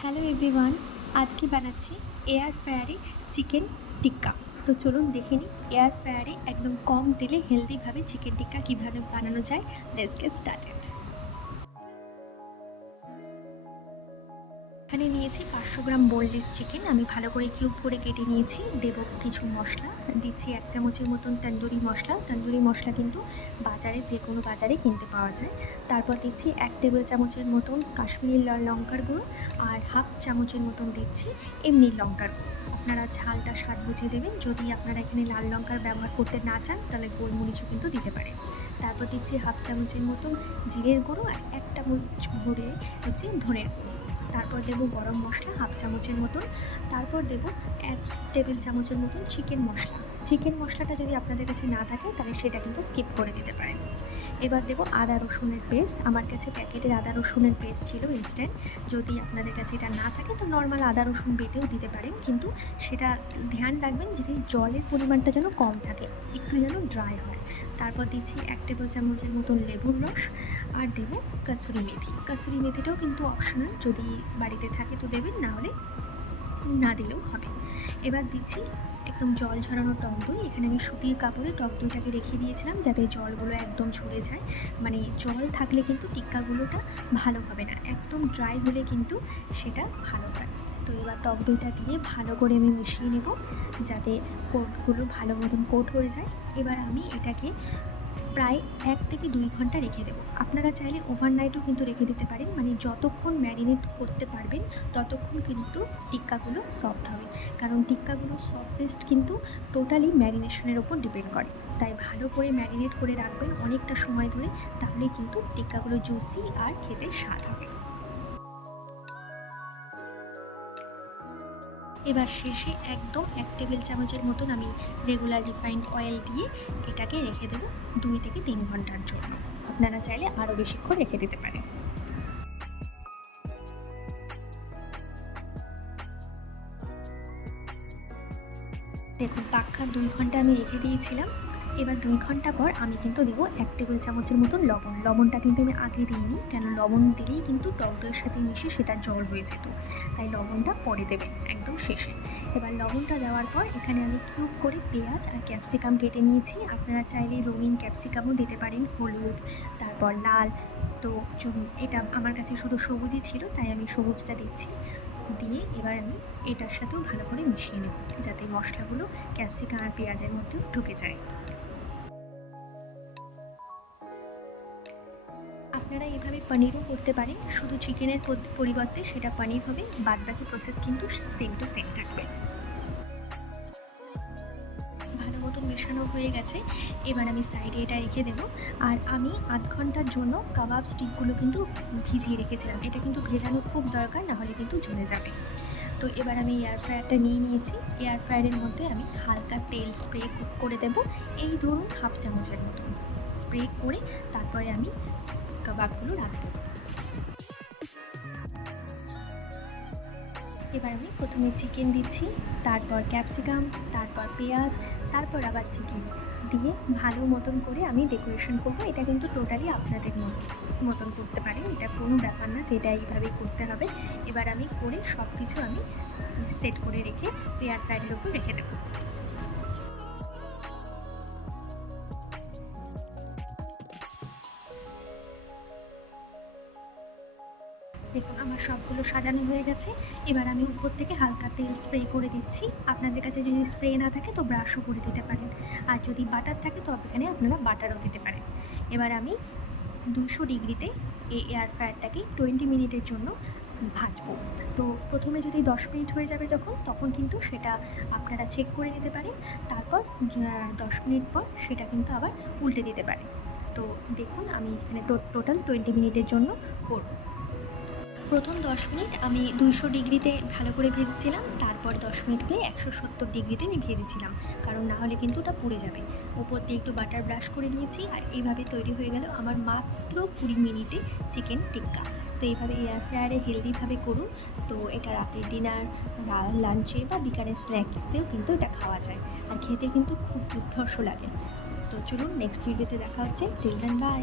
Hello everyone, আজকে বানাচ্ছি air ফ্রায়ারে chicken টিক্কা তো চলুন দেখে নিই এয়ার ফ্রায়ারে একদম কম তেলে হেলদিভাবে চিকেন টিক্কা কীভাবে বানানো যায়। লেটস গেট স্টার্টেড এখানে নিয়েছি পাঁচশো গ্রাম বোনলেস চিকেন। আমি ভালো করে কিউব করে কেটে নিয়েছি। দেবো কিছু মশলা। দিচ্ছি এক চামচের মতন তন্দুরি মশলা। তন্দুরি মশলা কিন্তু বাজারে যে কোনো বাজারে কিনতে পাওয়া যায়। তারপর দিচ্ছি এক টেবিল চামচের মতন কাশ্মীরি লাল লঙ্কার গুঁড়ো আর হাফ চামচের মতন দিচ্ছি এমনি লঙ্কার গুঁড়ো। আপনারা ঝালটা স্বাদ বুঝে দেবেন। যদি আপনারা এখানে লাল লঙ্কার ব্যবহার করতে না চান, তাহলে গোলমরিচও কিন্তু দিতে পারে তারপর দিচ্ছি হাফ চামচের মতন জিরের গুঁড়ো আর এক চামচ ভরে হচ্ছে ধনের গুঁড়ো। তারপর দেবো গরম মশলা হাফ চামচের মতন। তারপর দেবো এক টেবিল চামচের মতন চিকেন মশলা। চিকেন মশলাটা যদি আপনাদের কাছে না থাকে, তাহলে সেটা কিন্তু স্কিপ করে দিতে পারেন। এবার দেবো আদা রসুনের পেস্ট আমার কাছে প্যাকেটের আদা রসুনের পেস্ট ছিল ইনস্ট্যান্ট যদি আপনাদের কাছে এটা না থাকে, তো নর্মাল আদা রসুন বেটেও দিতে পারেন। কিন্তু সেটা ধ্যান রাখবেন যে জলের পরিমাণটা যেন কম থাকে, একটু যেন ড্রাই হয়। তারপর দিচ্ছি এক টেবিল চামচের মতন লেবুর রস। আর দেবো কাসুরি মেথি। কাসুরি মেথিটাও কিন্তু অপশনাল যদি বাড়িতে থাকে তো দেবেন, না হলে না দিলেও হবে। এবার দিচ্ছি একদম জল ঝরানো টক দই। এখানে আমি সুতির কাপড়ে টক দইটাকে রেখে দিয়েছিলাম যাতে জলগুলো একদম ঝরে যায়। মানে জল থাকলে কিন্তু টিক্কাগুলোটা ভালো হবে না। একদম ড্রাই হলে কিন্তু সেটা ভালো হয় তো এবার টক দইটা দিয়ে ভালো করে আমি মিশিয়ে নেব যাতে কোটগুলো ভালো মতন কোট হয়ে যায়। এবার আমি এটাকে প্রায় এক থেকে দুই ঘণ্টা রেখে দেবো। আপনারা চাইলে ওভারনাইটও কিন্তু রেখে দিতে পারেন। মানে যতক্ষণ ম্যারিনেট করতে পারবেন, ততক্ষণ কিন্তু টিক্কাগুলো সফট হবে। কারণ টিক্কাগুলোর সফটেস্ট কিন্তু টোটালি ম্যারিনেশনের ওপর ডিপেন্ড করে। তাই ভালো করে ম্যারিনেট করে রাখবেন অনেকটা সময় ধরে তাহলে কিন্তু টিক্কাগুলো জুসি আর খেতে স্বাদ হবে। এবার শেষে একদম এক টেবিল চামচের মতন আমি রেগুলার রিফাইন্ড অয়েল দিয়ে এটাকে রেখে দেবো দুই থেকে তিন ঘণ্টার জন্য। আপনারা চাইলে আরও বেশিক্ষণ রেখে দিতে পারেন। দেখুন, পাক্কা দুই ঘণ্টা আমি রেখে দিয়েছিলাম। এবার দুই ঘণ্টা পর আমি কিন্তু দেবো এক টেবিল চামচের মতন লবণ। লবণটা কিন্তু আমি আগে দিইনি কেন লবণ দিলেই কিন্তু টক দইয়ের সাথে মিশে সেটা জল হয়ে যেত। তাই লবণটা পরে দেবেন একদম শেষে। এবার লবণটা দেওয়ার পর এখানে আমি কিউব করে পেঁয়াজ আর ক্যাপসিকাম কেটে নিয়েছি। আপনারা চাইলে রঙিন ক্যাপসিকামও দিতে পারেন, হলুদ, তারপর লাল। তো এটা আমার কাছে শুধু সবুজই ছিল, তাই আমি সবুজটা দিচ্ছি। দিয়ে এবার আমি এটার সাথেও ভালো করে মিশিয়ে নেব, যাতে মশলাগুলো ক্যাপসিকাম আর পেঁয়াজের মধ্যেও ঢুকে যায়। আপনারা এভাবে পনিরও করতে পারেন। শুধু চিকেনের পরিবর্তে সেটা পনির হবে বাদ বাকি প্রসেস কিন্তু সেম টু সেম থাকবে। ভালো মতো মেশানো হয়ে গেছে। এবার আমি সাইডে এটা রেখে দেবো। আর আমি আধ ঘণ্টার জন্য কাবাব স্টিকগুলো কিন্তু ভিজিয়ে রেখেছিলাম। এটা কিন্তু ভেজানো খুব দরকার না হলে কিন্তু জ্বলে যাবে। তো এবার আমি এয়ার ফ্রায়ারটা নিয়ে নিয়েছি। এয়ার ফ্রায়ারের মধ্যে আমি হালকা তেল স্প্রে করে দেবো। এই ধরুন হাফ চামচের মতন। স্প্রে করে তারপরে আমি কাবাবগুলো রাখব এবার আমি প্রথমে চিকেন দিচ্ছি, তারপর ক্যাপসিকাম তারপর পেঁয়াজ, তারপর আবার চিকেন দিয়ে ভালো মতন করে আমি ডেকোরেশন করব। এটা কিন্তু টোটালি আপনাদের মতন করতে পারেন, এটা কোনো ব্যাপার না যেটা এইভাবেই করতে হবে। এবার আমি করে সব কিছু আমি সেট করে রেখে পেয়ার ফ্রাইডের উপর রেখে দেবো। দেখুন, আমার সবগুলো সাজানো হয়ে গেছে। এবার আমি উপর থেকে হালকা তেল স্প্রে করে দিচ্ছি। আপনাদের কাছে যদি স্প্রে না থাকে, তো ব্রাশও করে দিতে পারেন। আর যদি বাটার থাকে, তো এখানে আপনারা বাটারও দিতে পারেন। এবার আমি দুশো ডিগ্রিতে এই এয়ার ফ্রায়ারটাকে টোয়েন্টি মিনিটের জন্য ভাজবো। তো প্রথমে যদি দশ মিনিট হয়ে যাবে যখন, তখন কিন্তু সেটা আপনারা চেক করে নিতে পারেন। তারপর দশ মিনিট পর সেটা কিন্তু আবার উল্টে দিতে পারেন। তো দেখুন, আমি এখানে টোটাল টোয়েন্টি মিনিটের জন্য করব। প্রথম দশ মিনিট আমি দুইশো ডিগ্রিতে ভালো করে ভেজেছিলাম, তারপর দশ মিনিটকে একশো সত্তর ডিগ্রিতে আমি ভেজেছিলাম। কারণ না হলে কিন্তু ওটা পুড়ে যাবে। ওপর দিয়ে একটু বাটার ব্রাশ করে নিয়েছি আর এইভাবে তৈরি হয়ে গেল আমার মাত্র কুড়ি মিনিটে চিকেন টিক্কা। তো এইভাবে এয়ার ফ্রায়ারে হেলদিভাবে করুন। তো এটা রাতের ডিনার লাঞ্চে বা বিকালের স্ন্যাক্সেও কিন্তু এটা খাওয়া যায়। আর খেতে কিন্তু খুব দুর্ধর্ষ লাগে। তো চলুন নেক্সট ভিডিওতে দেখা হচ্ছে। Till then by